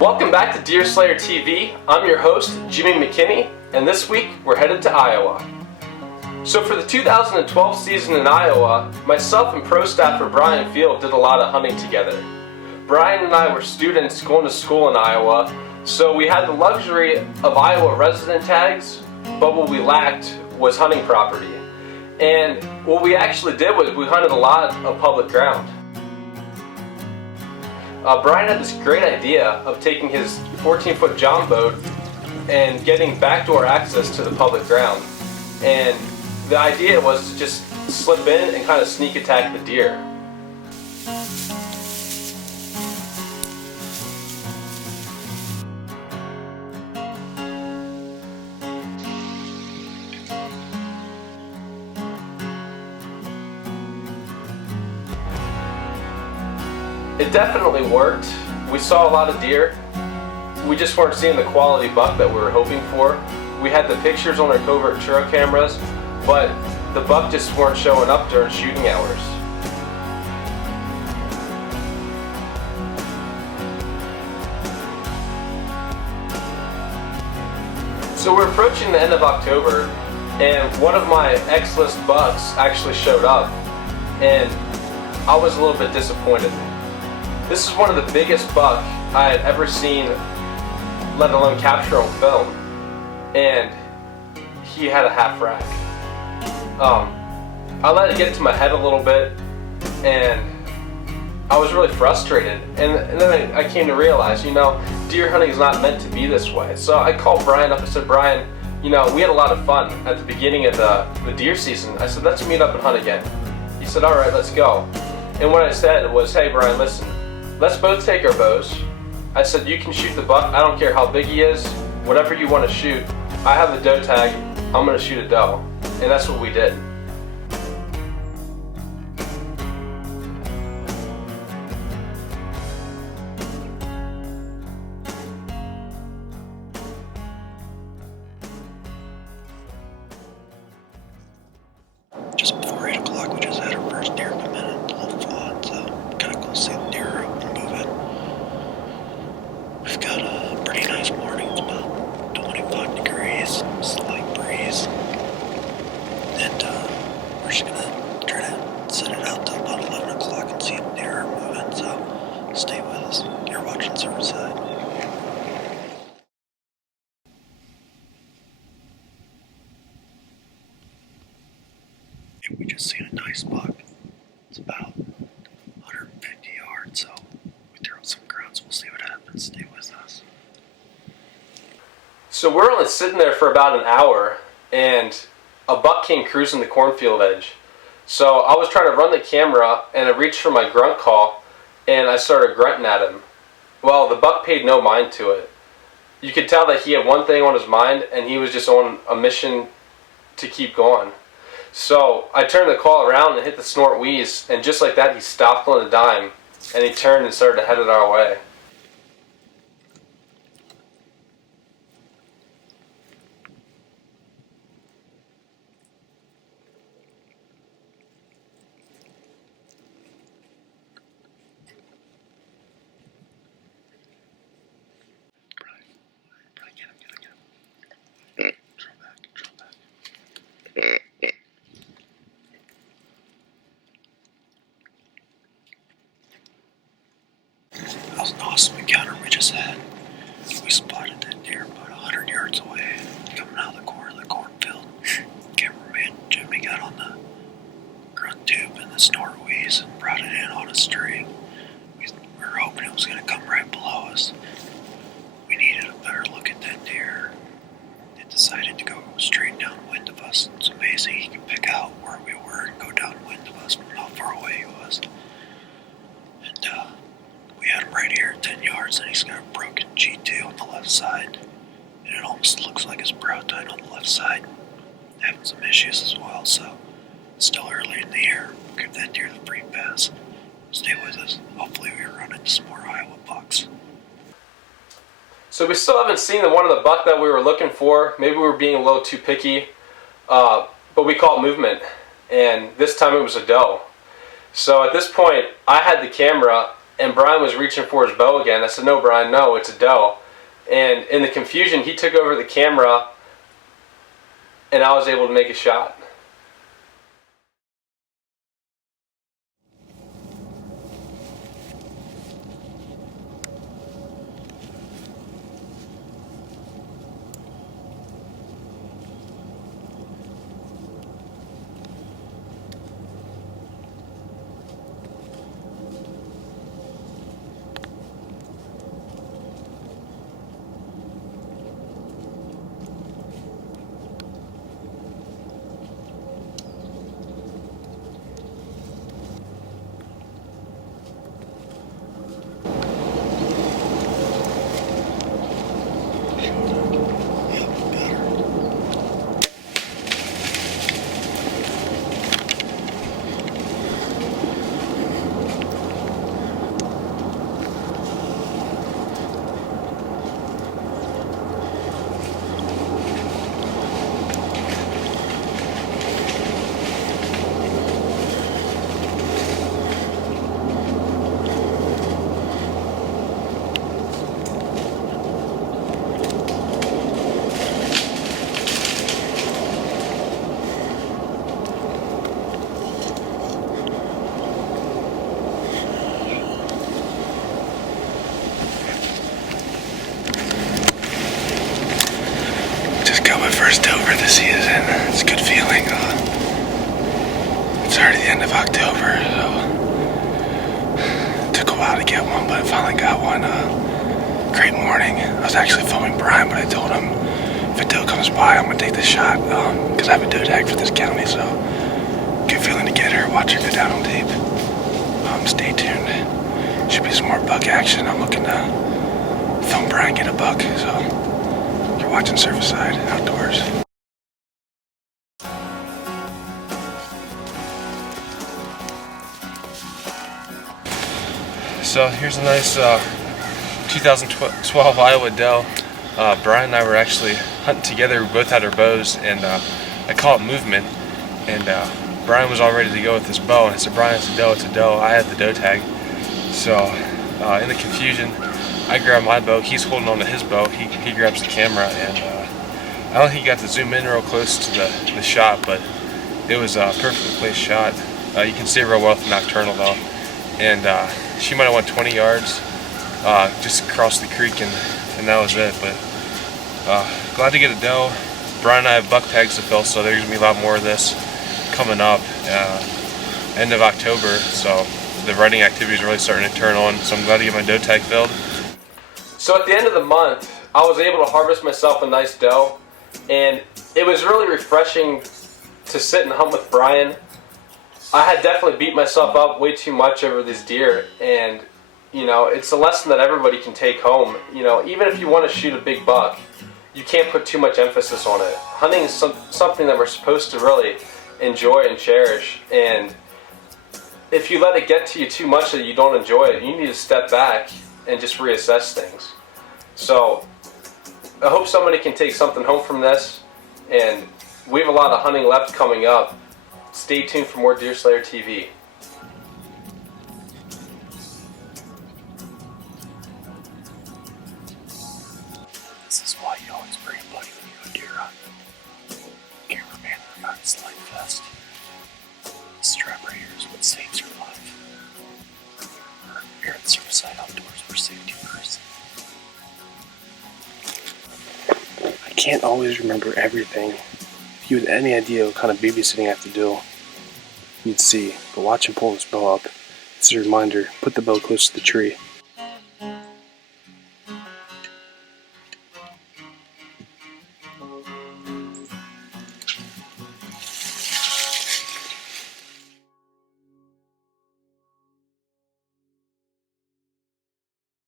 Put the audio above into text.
Welcome back to Deer Slayer TV. I'm your host, Jimmy McKinney, and this week we're headed to Iowa. So for the 2012 season in Iowa, myself and pro staffer Brian Field did a lot of hunting together. Brian and I were students going to school in Iowa, so we had the luxury of Iowa resident tags, but what we lacked was hunting property. And what we actually did was we hunted a lot of public ground. Brian had this great idea of taking his 14-foot John boat and getting backdoor access to the public ground. And the idea was to just slip in and kind of sneak attack the deer. It definitely worked. We saw a lot of deer. We just weren't seeing the quality buck that we were hoping for. We had the pictures on our covert churro cameras, but the buck just weren't showing up during shooting hours. So we're approaching the end of October, and one of my X-list bucks actually showed up, and I was a little bit disappointed. This is one of the biggest buck I had ever seen, let alone capture on film, and he had a half rack. I let it get into my head a little bit, and I was really frustrated. And then I came to realize, deer hunting is not meant to be this way. So I called Brian up and said, Brian, we had a lot of fun at the beginning of the deer season. I said, let's meet up and hunt again. He said, all right, let's go. And what I said was, hey Brian, listen, let's both take our bows. I said, you can shoot the buck, I don't care how big he is, whatever you want to shoot. I have a doe tag, I'm going to shoot a doe. And that's what we did. Just before 8 o'clock, we just had our first deer come in and a little fawn, so kind of cool to see the deer up and moving. We've got a pretty nice morning. It's about 25 degrees, slight breeze. And we're just going to try to set it out till about 11 o'clock and see if deer are moving, so stay with us. You're watching Cervicide. We just seen a nice buck. It's about 150 yards, so we throw some grounds. We'll see what happens. Stay with us. So we're only sitting there for about an hour, and a buck came cruising the cornfield edge. So I was trying to run the camera, and I reached for my grunt call, and I started grunting at him. Well, the buck paid no mind to it. You could tell that he had one thing on his mind, and he was just on a mission to keep going. So I turned the call around and hit the snort wheeze, and just like that he stopped on a dime, and he turned and started to head it our way. Brian, get him. Draw back. That was an awesome encounter we just had. We spotted that deer about 100 yards away, coming out of the corner of the cornfield. Cameraman Jimmy got on the grunt tube and the snort wheeze and brought it in on a string. We were hoping it was going to come right below us. We needed a better look at that deer. It decided to go straight downwind of us. It's amazing he could pick out where we were and go downwind of us from how far away he was. And we had him right here at 10 yards, and he's got a broken G2 on the left side. And it almost looks like his brow tine on the left side. Having some issues as well, so it's still early in the year. Give that deer the free pass. Stay with us. Hopefully we run into some more Iowa bucks. So we still haven't seen the one of the buck that we were looking for. Maybe we were being a little too picky, but we caught movement, and this time it was a doe. So at this point, I had the camera and Brian was reaching for his bow again. I said, "No, Brian, no, it's a doe." And in the confusion, he took over the camera, and I was able to make a shot. First doe for the season. It's a good feeling. It's already the end of October, so it took a while to get one, but I finally got one. Great morning. I was actually filming Brian, but I told him if a doe comes by, I'm gonna take the shot because I have a doe tag for this county. So good feeling to get her. Watch her go down on tape. Stay tuned. Should be some more buck action. I'm looking to film Brian get a buck. So. Watching Cervicide outdoors. So here's a nice 2012 Iowa doe. Brian and I were actually hunting together. We both had our bows, and I call it movement. And Brian was all ready to go with his bow, and I said, "Brian, it's a doe, it's a doe." I had the doe tag. So in the confusion, I grabbed my bow, he's holding on to his bow, he grabs the camera, and I don't think he got to zoom in real close to the shot, but it was a perfectly placed shot. You can see it real well with the nocturnal though. And she might have went 20 yards just across the creek, and that was it. But glad to get a doe. Brian and I have buck tags to fill, so there's going to be a lot more of this coming up end of October, so the rutting activity is really starting to turn on, so I'm glad to get my doe tag filled. So at the end of the month, I was able to harvest myself a nice doe, and it was really refreshing to sit and hunt with Brian. I had definitely beat myself up way too much over these deer, and you know, it's a lesson that everybody can take home. You know, even if you want to shoot a big buck, you can't put too much emphasis on it. Hunting is something that we're supposed to really enjoy and cherish, and if you let it get to you too much that you don't enjoy it, you need to step back and just reassess things. So I hope somebody can take something home from this, and we have a lot of hunting left coming up. Stay tuned for more Deer Slayer TV. This is why you always bring a buddy when you go deer hunting. Cameraman forgot his life vest. This strap right here is what saves your life. Here at Cervicide Outdoors, we're safety first. I can't always remember everything. If you had any idea what kind of babysitting I have to do, you'd see. But watch him pull his bow up. It's a reminder, put the bow close to the tree.